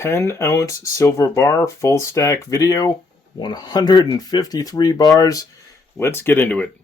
10-ounce silver bar full stack video, 153 bars. Let's get into it.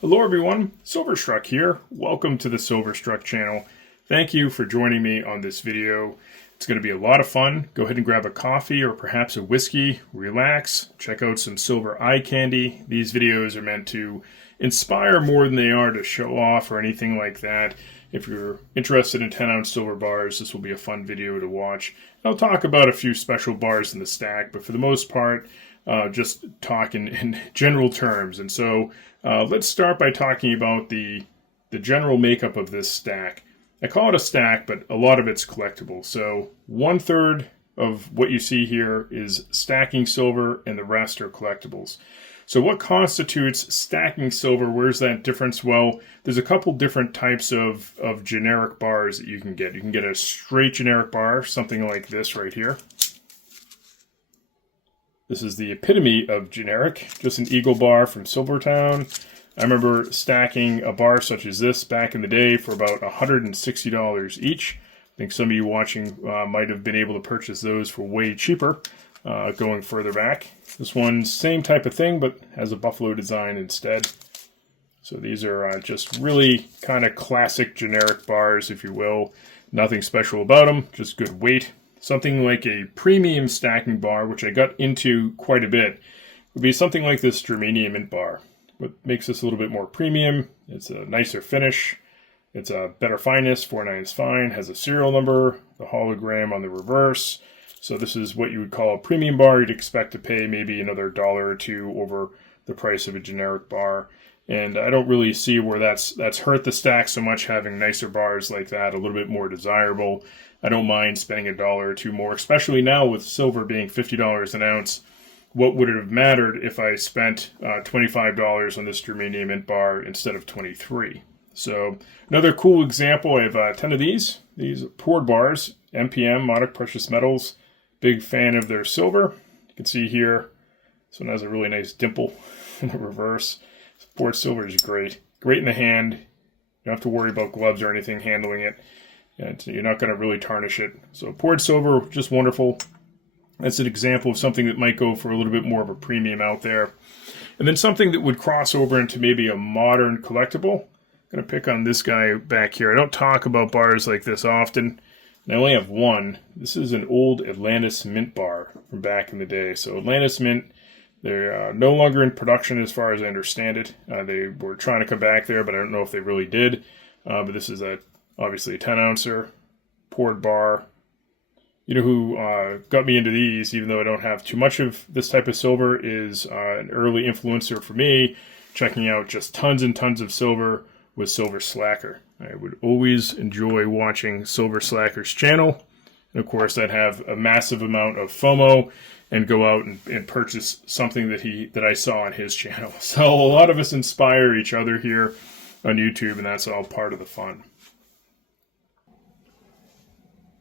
Hello everyone, Silverstruck here. Welcome to the Silverstruck channel. Thank you for joining me on this video. It's going to be a lot of fun. Go ahead and grab a coffee or perhaps a whiskey, relax, check out some silver eye candy. These videos are meant to inspire more than they are to show off or anything like that. If you're interested in 10-ounce silver bars, this will be a fun video to watch. I'll talk about a few special bars in the stack, but for the most part, just talk in general terms. And so let's start by talking about the general makeup of this stack. I call it a stack, but a lot of it's collectible. So 1/3 of what you see here is stacking silver and the rest are collectibles. So what constitutes stacking silver? Where's that difference? Well, there's a couple different types of generic bars that you can get. You can get a straight generic bar, something like this right here. This is the epitome of generic, just an eagle bar from Silvertown. I remember stacking a bar such as this back in the day for about $160 each. I think some of you watching might have been able to purchase those for way cheaper going further back. This one's same type of thing, but has a buffalo design instead. So these are just really kind of classic generic bars, if you will. Nothing special about them, just good weight. Something like a premium stacking bar, which I got into quite a bit, would be something like this Germanium mint bar. What makes this a little bit more premium, it's a nicer finish, it's a better fineness, 4/9 fine, has a serial number, the hologram on the reverse. So this is what you would call a premium bar. You'd expect to pay maybe another $1 or $2 over the price of a generic bar. And I don't really see where that's hurt the stack so much, having nicer bars like that, a little bit more desirable. I don't mind spending $1 or $2 more, especially now with silver being $50 an ounce. What would it have mattered if I spent $25 on this Germanium mint bar instead of $23? So another cool example, I have 10 of these. These are poured bars, MPM, Modic Precious Metals. Big fan of their silver. You can see here, this one has a really nice dimple in the reverse. Poured silver is great. Great in the hand. You don't have to worry about gloves or anything handling it. And you're not going to really tarnish it. So poured silver, just wonderful. That's an example of something that might go for a little bit more of a premium out there. And then something that would cross over into maybe a modern collectible. I'm going to pick on this guy back here. I don't talk about bars like this often. And I only have one. This is an old Atlantis mint bar from back in the day. So Atlantis mint, they're no longer in production as far as I understand it. They were trying to come back there, but I don't know if they really did. But this is obviously a 10-ouncer poured bar. You know who got me into these, even though I don't have too much of this type of silver, is an early influencer for me, checking out just tons and tons of silver with Silver Slacker. I would always enjoy watching Silver Slacker's channel. And of course, I'd have a massive amount of FOMO and go out and purchase something that I saw on his channel. So a lot of us inspire each other here on YouTube, and that's all part of the fun.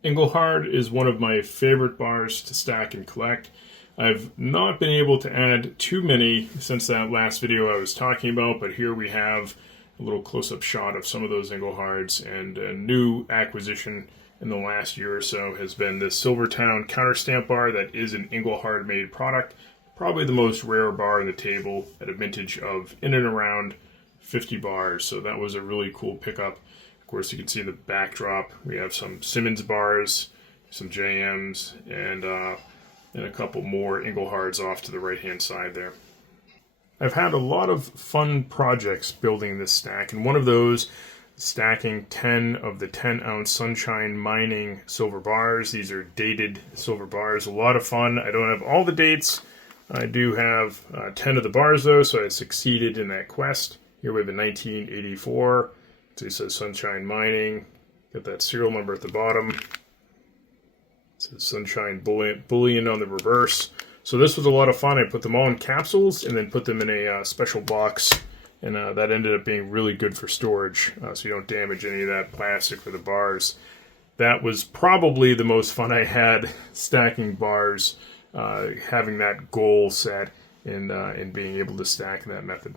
Englehard is one of my favorite bars to stack and collect. I've not been able to add too many since that last video I was talking about, but here we have a little close-up shot of some of those Englehards, and a new acquisition in the last year or so has been this Silvertown counterstamp bar that is an Englehard-made product. Probably the most rare bar on the table at a vintage of in and around 50 bars, so that was a really cool pickup. Of course, you can see in the backdrop, we have some Simmons bars, some JMs, and a couple more Englehards off to the right-hand side there. I've had a lot of fun projects building this stack, and one of those, stacking 10 of the 10-ounce Sunshine Mining silver bars. These are dated silver bars. A lot of fun. I don't have all the dates. I do have 10 of the bars, though, so I succeeded in that quest. Here we have a 1984. So it says Sunshine Mining. Got that serial number at the bottom. It says Sunshine Bullion on the reverse. So this was a lot of fun. I put them all in capsules and then put them in a special box. And that ended up being really good for storage, so you don't damage any of that plastic for the bars. That was probably the most fun I had stacking bars, having that goal set. in being able to stack in that method.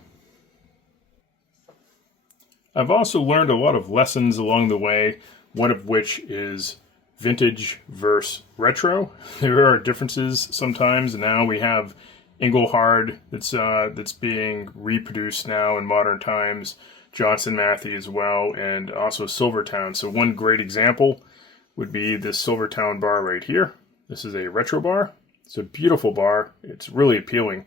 I've also learned a lot of lessons along the way, one of which is vintage versus retro. There are differences sometimes, and now we have Englehard that's being reproduced now in modern times, Johnson Matthey as well, and also Silvertown. So one great example would be this Silvertown bar right here. This is a retro bar. It's a beautiful bar. It's really appealing,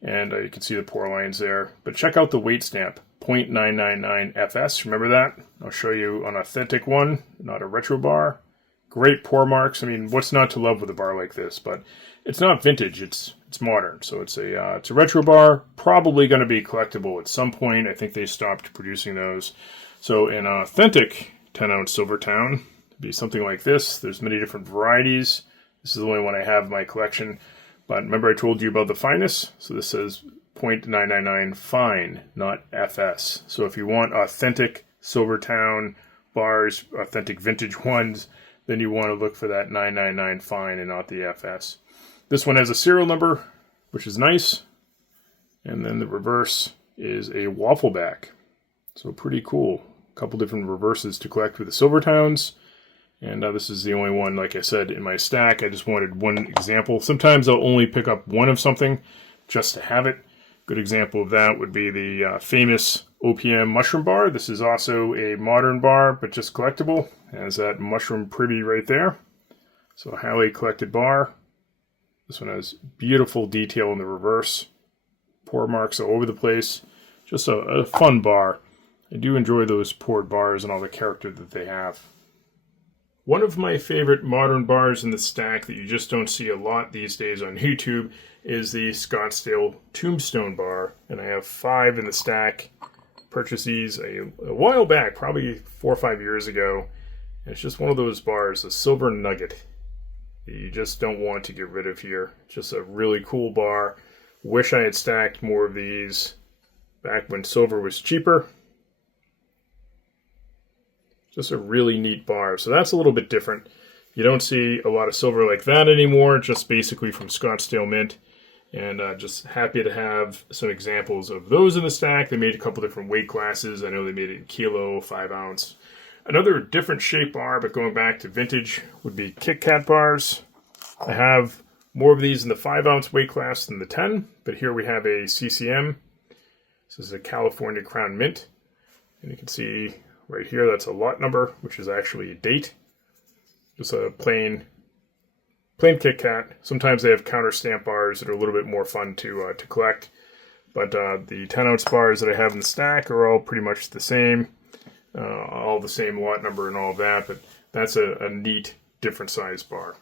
and you can see the pour lines there. But check out the weight stamp, 0.999 FS. Remember that? I'll show you an authentic one, not a retro bar. Great pour marks. I mean, what's not to love with a bar like this? But it's not vintage. It's modern. So it's a retro bar. Probably going to be collectible at some point. I think they stopped producing those. So an authentic 10-ounce Silvertown would be something like this. There's many different varieties. This is the only one I have in my collection. But remember I told you about the fineness? So this says 0.999 fine, not FS. So if you want authentic Silvertown bars, authentic vintage ones, then you want to look for that 999 fine and not the FS. This one has a serial number, which is nice. And then the reverse is a waffle back. So pretty cool. A couple different reverses to collect with the Silvertowns. And this is the only one, like I said, in my stack. I just wanted one example. Sometimes I'll only pick up one of something just to have it. Good example of that would be the famous OPM mushroom bar. This is also a modern bar, but just collectible. It has that mushroom privy right there. So a highly collected bar. This one has beautiful detail in the reverse. Pour marks all over the place. Just a fun bar. I do enjoy those poured bars and all the character that they have. One of my favorite modern bars in the stack that you just don't see a lot these days on YouTube is the Scottsdale Tombstone bar. And I have 5 in the stack. Purchased these a while back, probably 4 or 5 years ago. And it's just one of those bars, a silver nugget, that you just don't want to get rid of here. Just a really cool bar. Wish I had stacked more of these back when silver was cheaper. Just a really neat bar. So that's a little bit different. You don't see a lot of silver like that anymore, just basically from Scottsdale Mint. And just happy to have some examples of those in the stack. They made a couple different weight classes. I know they made it in kilo, 5 ounce. Another different shape bar, but going back to vintage, would be Kit Kat bars. I have more of these in the 5 ounce weight class than the 10, but here we have a CCM. This is a California Crown Mint. And you can see right here, that's a lot number, which is actually a date. Just a plain Kit Kat. Sometimes they have counter stamp bars that are a little bit more fun to collect. But the 10-ounce bars that I have in the stack are all pretty much the same. All the same lot number and all of that. But that's a neat, different size bar.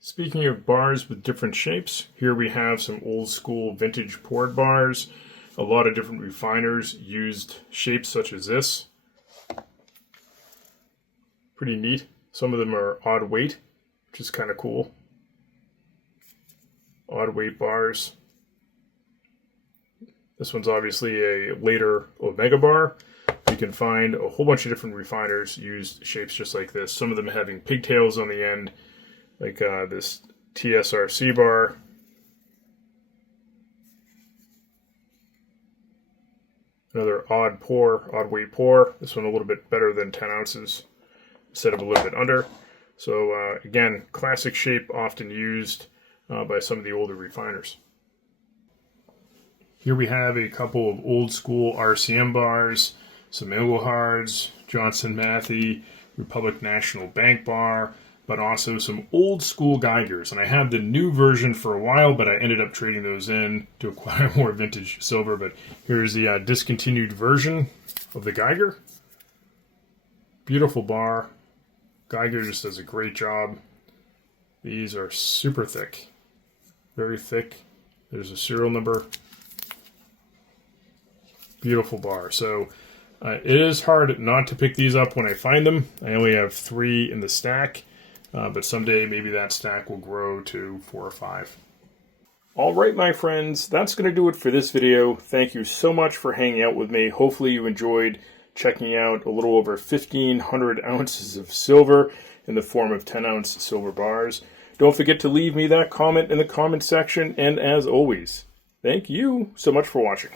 Speaking of bars with different shapes, here we have some old school vintage poured bars. A lot of different refiners used shapes such as this. Pretty neat. Some of them are odd weight, which is kind of cool. Odd weight bars. This one's obviously a later Omega bar. You can find a whole bunch of different refiners used shapes just like this. Some of them having pigtails on the end, like this TSRC bar. Another odd weight pour. This one a little bit better than 10 ounces instead of a little bit under. So again, classic shape often used by some of the older refiners. Here we have a couple of old school RCM bars, some Englehards, Johnson Matthey, Republic National Bank bar, but also some old school Geigers. And I have the new version for a while, but I ended up trading those in to acquire more vintage silver. But here's the discontinued version of the Geiger. Beautiful bar. Geiger just does a great job. These are super thick. Very thick. There's a serial number. Beautiful bar. So it is hard not to pick these up when I find them. I only have 3 in the stack. But someday maybe that stack will grow to 4 or 5. All right, my friends, that's going to do it for this video. Thank you so much for hanging out with me. Hopefully you enjoyed checking out a little over 1,500 ounces of silver in the form of 10-ounce silver bars. Don't forget to leave me that comment in the comment section. And as always, thank you so much for watching.